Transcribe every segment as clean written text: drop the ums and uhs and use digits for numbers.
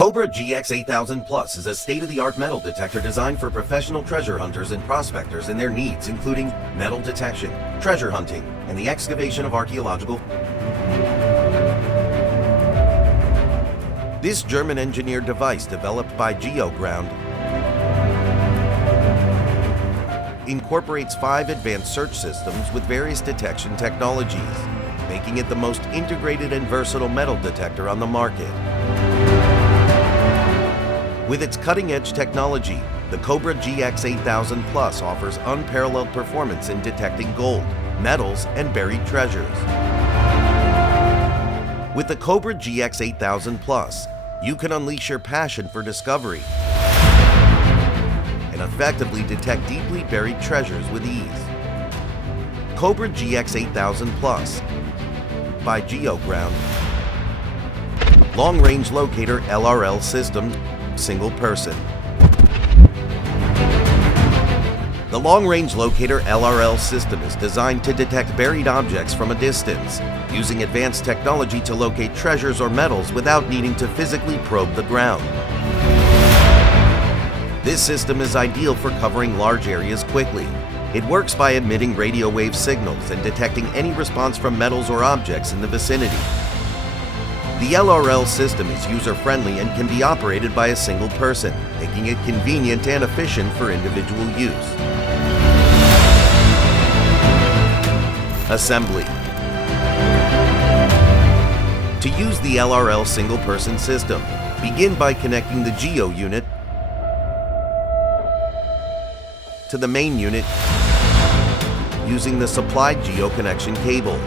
Cobra GX-8000 Plus is a state-of-the-art metal detector designed for professional treasure hunters and prospectors and their needs, including metal detection, treasure hunting, and the excavation of archaeological. This German-engineered device, developed by Geo Ground, incorporates 5 advanced search systems with various detection technologies, making it the most integrated and versatile metal detector on the market. With its cutting-edge technology, the Cobra GX-8000 Plus offers unparalleled performance in detecting gold, metals, and buried treasures. With the Cobra GX-8000 Plus, you can unleash your passion for discovery and effectively detect deeply buried treasures with ease. Cobra GX-8000 Plus by Geo Ground. Long-range locator LRL system, single person. The long-range locator LRL system is designed to detect buried objects from a distance, using advanced technology to locate treasures or metals without needing to physically probe the ground. This system is ideal for covering large areas quickly. It works by emitting radio wave signals and detecting any response from metals or objects in the vicinity. The LRL system is user-friendly and can be operated by a single person, making it convenient and efficient for individual use. Assembly. To use the LRL single-person system, begin by connecting the Geo unit to the main unit using the supplied Geo connection cable.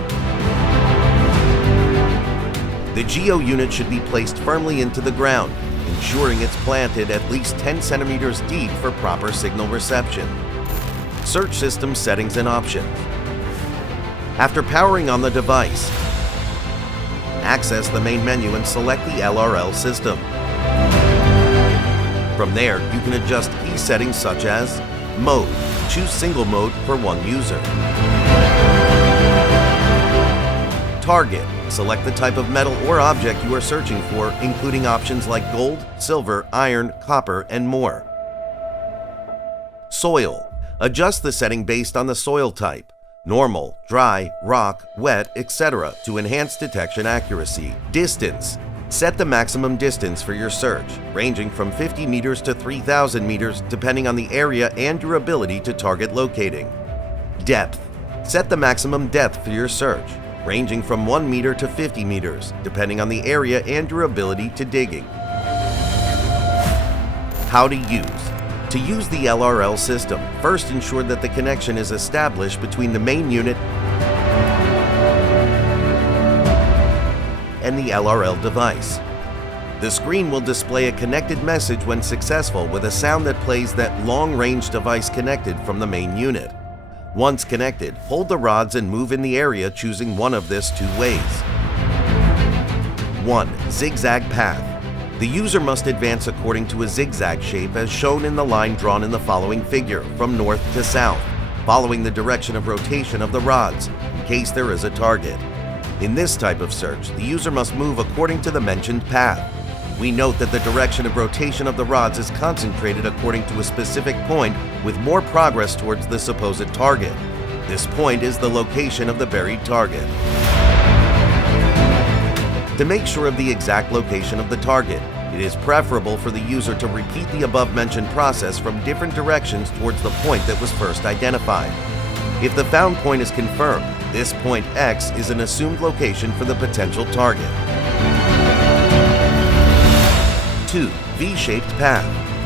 The Geo unit should be placed firmly into the ground, ensuring it's planted at least 10 centimeters deep for proper signal reception. Search system settings and options. After powering on the device, access the main menu and select the LRL system. From there, you can adjust key settings such as Mode. Choose single mode for one user. Target. Select the type of metal or object you are searching for, including options like gold, silver, iron, copper, and more. Soil. Adjust the setting based on the soil type. Normal, dry, rock, wet, etc. to enhance detection accuracy. Distance. Set the maximum distance for your search, ranging from 50 meters to 3,000 meters depending on the area and your ability to target locating. Depth. Set the maximum depth for your search, ranging from 1 meter to 50 meters, depending on the area and your ability to digging. How to use. To use the LRL system, first ensure that the connection is established between the main unit and the LRL device. The screen will display a connected message when successful with a sound that plays that long-range device connected from the main unit. Once connected, hold the rods and move in the area, choosing one of this 2 ways. 1. Zigzag path. The user must advance according to a zigzag shape as shown in the line drawn in the following figure, from north to south, following the direction of rotation of the rods, in case there is a target. In this type of search, the user must move according to the mentioned path. We note that the direction of rotation of the rods is concentrated according to a specific point with more progress towards the supposed target. This point is the location of the buried target. To make sure of the exact location of the target, it is preferable for the user to repeat the above-mentioned process from different directions towards the point that was first identified. If the found point is confirmed, this point X is an assumed location for the potential target. 2. V-shaped path.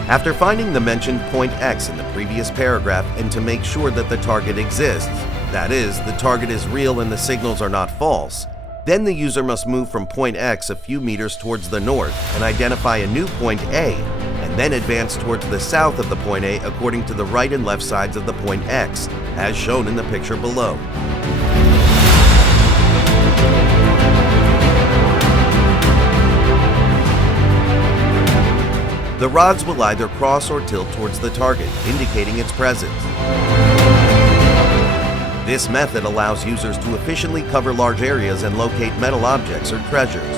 After finding the mentioned point X in the previous paragraph and to make sure that the target exists, that is, the target is real and the signals are not false, then the user must move from point X a few meters towards the north and identify a new point A, and then advance towards the south of the point A according to the right and left sides of the point X, as shown in the picture below. The rods will either cross or tilt towards the target, indicating its presence. This method allows users to efficiently cover large areas and locate metal objects or treasures.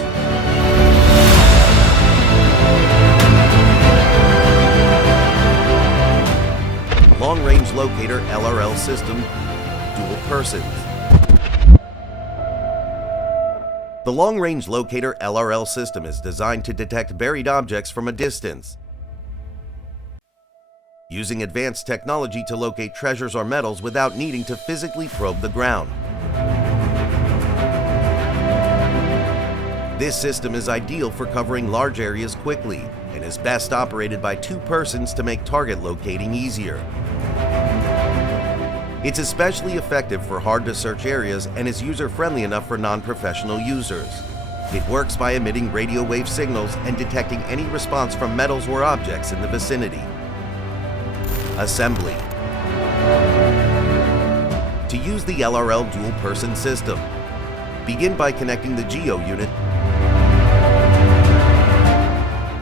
system, dual persons. The long-range locator LRL system is designed to detect buried objects from a distance, using advanced technology to locate treasures or metals without needing to physically probe the ground. This system is ideal for covering large areas quickly and is best operated by 2 persons to make target locating easier. It's especially effective for hard-to-search areas and is user-friendly enough for non-professional users. It works by emitting radio wave signals and detecting any response from metals or objects in the vicinity. Assembly. To use the LRL dual-person system, begin by connecting the Geo unit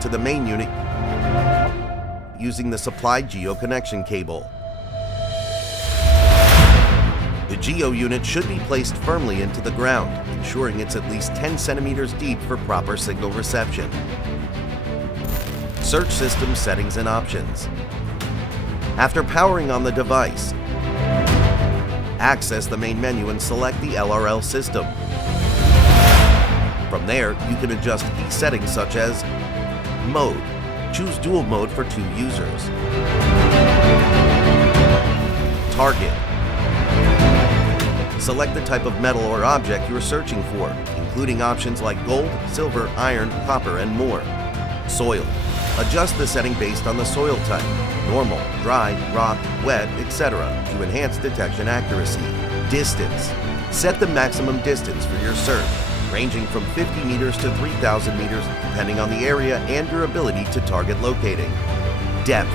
to the main unit using the supplied Geo connection cable. The Geo unit should be placed firmly into the ground, ensuring it's at least 10 centimeters deep for proper signal reception. Search system settings and options. After powering on the device, access the main menu and select the LRL system. From there, you can adjust key settings such as Mode. Choose dual mode for 2 users. Target. Select the type of metal or object you're searching for, including options like gold, silver, iron, copper, and more. Soil. Adjust the setting based on the soil type, normal, dry, rock, wet, etc. to enhance detection accuracy. Distance. Set the maximum distance for your search, ranging from 50 meters to 3,000 meters depending on the area and your ability to target locating. Depth.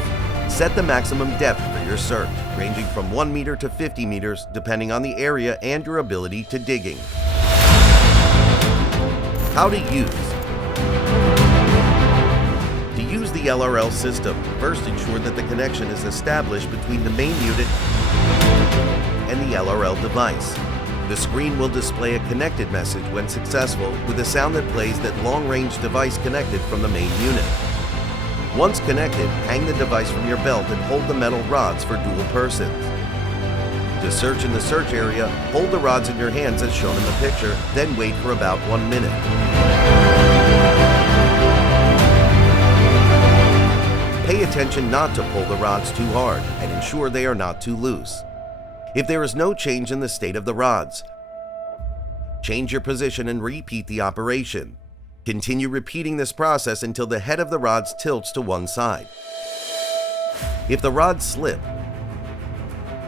Set the maximum depth for your search, ranging from 1 meter to 50 meters depending on the area and your ability to digging. How to use. To use the LRL system, first ensure that the connection is established between the main unit and the LRL device. The screen will display a connected message when successful with a sound that plays that long-range device connected from the main unit. Once connected, hang the device from your belt and hold the metal rods for dual persons. To search in the search area, hold the rods in your hands as shown in the picture, then wait for about 1 minute. Pay attention not to pull the rods too hard and ensure they are not too loose. If there is no change in the state of the rods, change your position and repeat the operation. Continue repeating this process until the head of the rods tilts to one side. If the rods slip,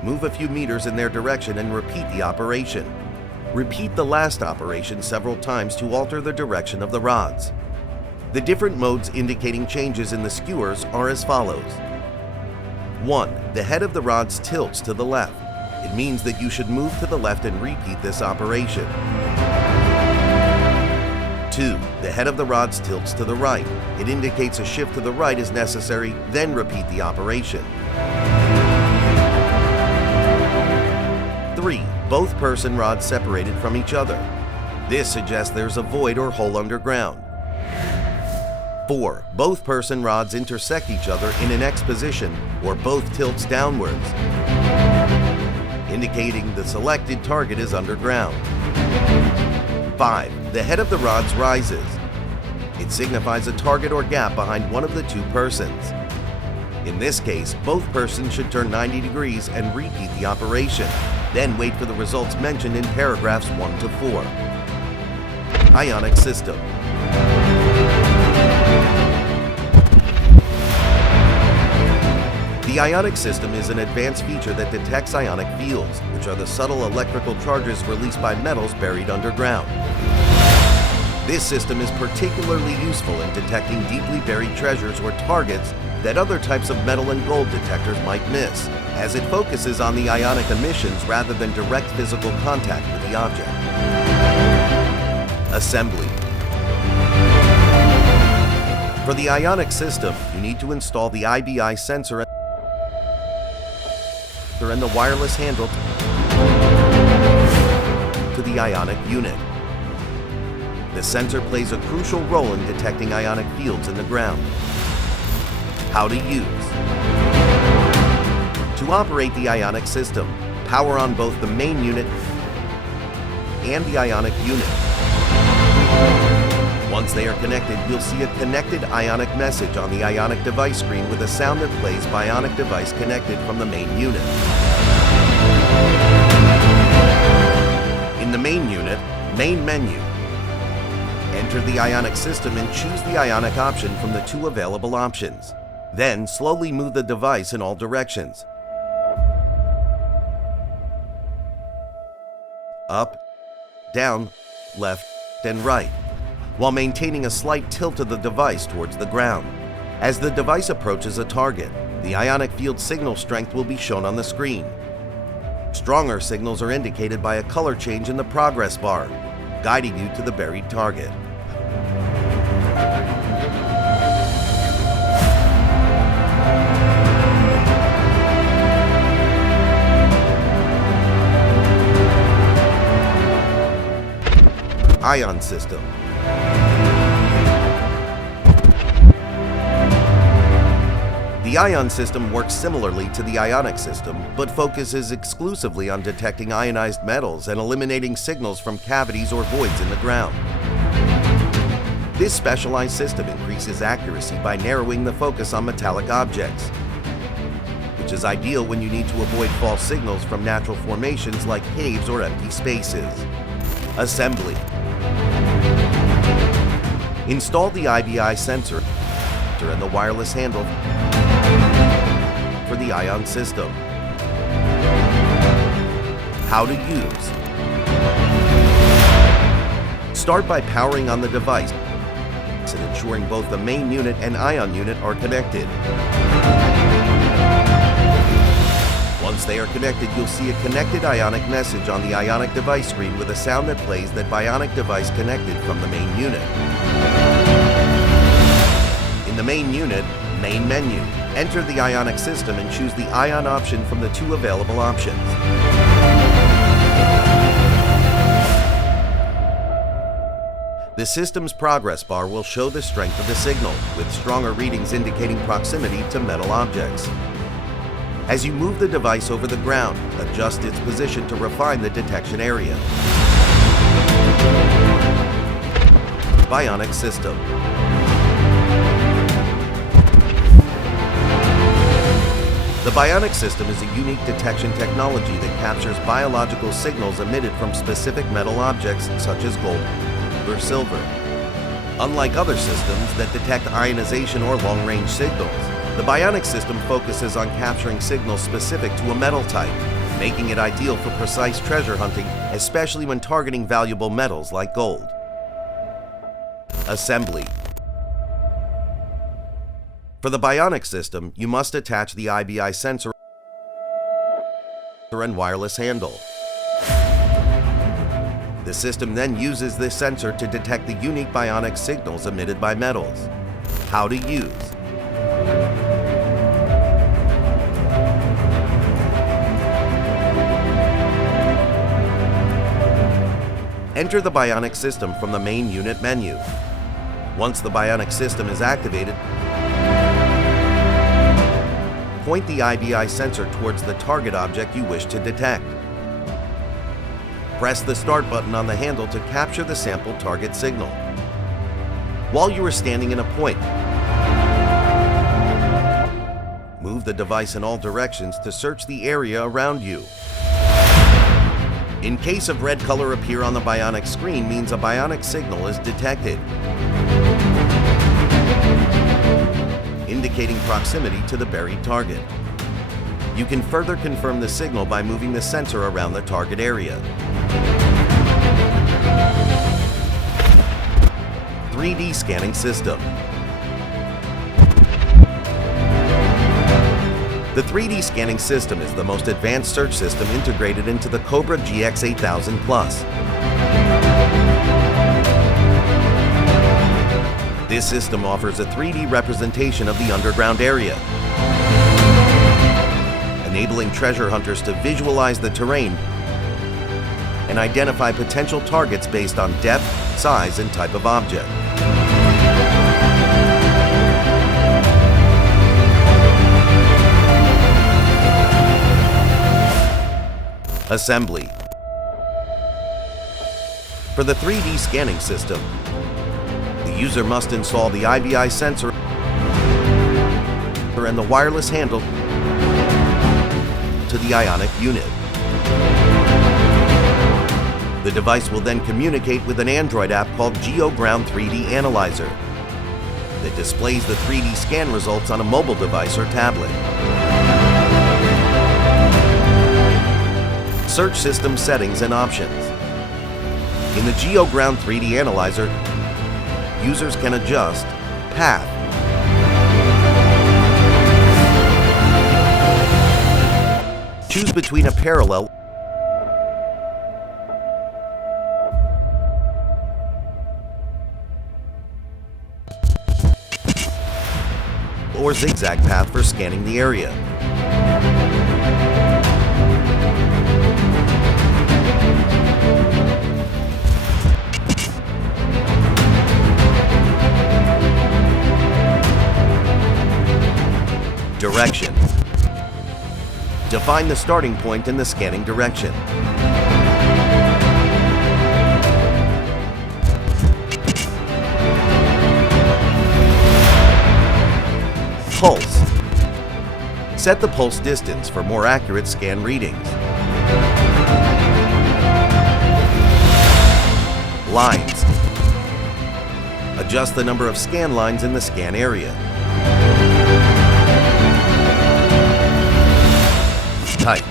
move a few meters in their direction and repeat the operation. Repeat the last operation several times to alter the direction of the rods. The different modes indicating changes in the skewers are as follows. 1. The head of the rods tilts to the left. It means that you should move to the left and repeat this operation. 2. The head of the rods tilts to the right. It indicates a shift to the right is necessary, then repeat the operation. 3. Both person rods separated from each other. This suggests there's a void or hole underground. 4. Both person rods intersect each other in an X position or both tilts downwards, indicating the selected target is underground. 5. The head of the rods rises. It signifies a target or gap behind one of the 2 persons. In this case, both persons should turn 90 degrees and repeat the operation, then wait for the results mentioned in paragraphs 1 to 4. Ionic system. The Ionic system is an advanced feature that detects ionic fields, which are the subtle electrical charges released by metals buried underground. This system is particularly useful in detecting deeply buried treasures or targets that other types of metal and gold detectors might miss, as it focuses on the ionic emissions rather than direct physical contact with the object. Assembly. For the Ionic system, you need to install the IBI sensor and the wireless handle to the Ionic unit. The sensor plays a crucial role in detecting ionic fields in the ground. How to use. To operate the Ionic system, power on both the main unit and the Ionic unit. Once they are connected, you'll see a connected Ionic message on the Ionic device screen with a sound that plays Bionic device connected from the main unit. In the main unit, main menu, enter the Ionic system and choose the Ionic option from the two available options. Then slowly move the device in all directions. Up, down, left, and right, while maintaining a slight tilt of the device towards the ground. As the device approaches a target, the Ionic field signal strength will be shown on the screen. Stronger signals are indicated by a color change in the progress bar, guiding you to the buried target. Ion system. The Ion system works similarly to the Ionic system, but focuses exclusively on detecting ionized metals and eliminating signals from cavities or voids in the ground. This specialized system increases accuracy by narrowing the focus on metallic objects, which is ideal when you need to avoid false signals from natural formations like caves or empty spaces. Assembly. Install the IBI sensor and the wireless handle for the Ion system. How to use. Start by powering on the device and ensuring both the main unit and Ion unit are connected. Once they are connected, you'll see a connected Ionic message on the Ionic device screen with a sound that plays that Bionic device connected from the main unit. In the main unit, main menu, enter the Ionic system and choose the Ion option from the two available options. The system's progress bar will show the strength of the signal, with stronger readings indicating proximity to metal objects. As you move the device over the ground, adjust its position to refine the detection area. Bionic system. The Bionic system is a unique detection technology that captures biological signals emitted from specific metal objects such as gold or silver. Unlike other systems that detect ionization or long-range signals, the Bionic system focuses on capturing signals specific to a metal type, making it ideal for precise treasure hunting, especially when targeting valuable metals like gold. Assembly. For the Bionic system, you must attach the IBI sensor and wireless handle. The system then uses this sensor to detect the unique Bionic signals emitted by metals. How to use. Enter the Bionic system from the main unit menu. Once the Bionic system is activated, point the IBI sensor towards the target object you wish to detect. Press the start button on the handle to capture the sample target signal. While you are standing in a point, move the device in all directions to search the area around you. In case of red color appear on the Bionic screen means a Bionic signal is detected, indicating proximity to the buried target. You can further confirm the signal by moving the sensor around the target area. 3D scanning system. The 3D scanning system is the most advanced search system integrated into the Cobra GX-8000 Plus. This system offers a 3D representation of the underground area, enabling treasure hunters to visualize the terrain and identify potential targets based on depth, size, and type of object. Assembly. For the 3D scanning system, the user must install the IBI sensor and the wireless handle to the Ionic unit. The device will then communicate with an Android app called Geo Ground 3D Analyzer that displays the 3D scan results on a mobile device or tablet. Search system settings and options. In the Geo Ground 3D Analyzer, users can adjust path, choose between a parallel or zigzag path for scanning the area. Direction. Define the starting point in the scanning direction. Pulse. Set the pulse distance for more accurate scan readings. Lines. Adjust the number of scan lines in the scan area. Type.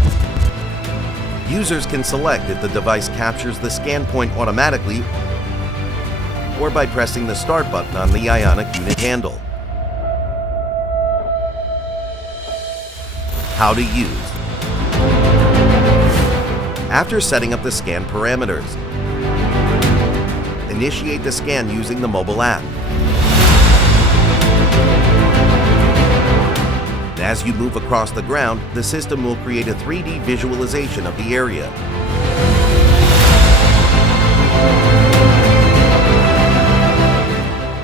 Users can select if the device captures the scan point automatically or by pressing the Start button on the Ionic unit handle. How to use. After setting up the scan parameters, initiate the scan using the mobile app. As you move across the ground, the system will create a 3D visualization of the area.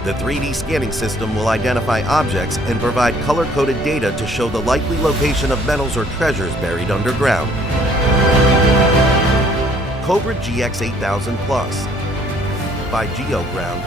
The 3D scanning system will identify objects and provide color-coded data to show the likely location of metals or treasures buried underground. Cobra GX-8000 Plus by Geo Ground.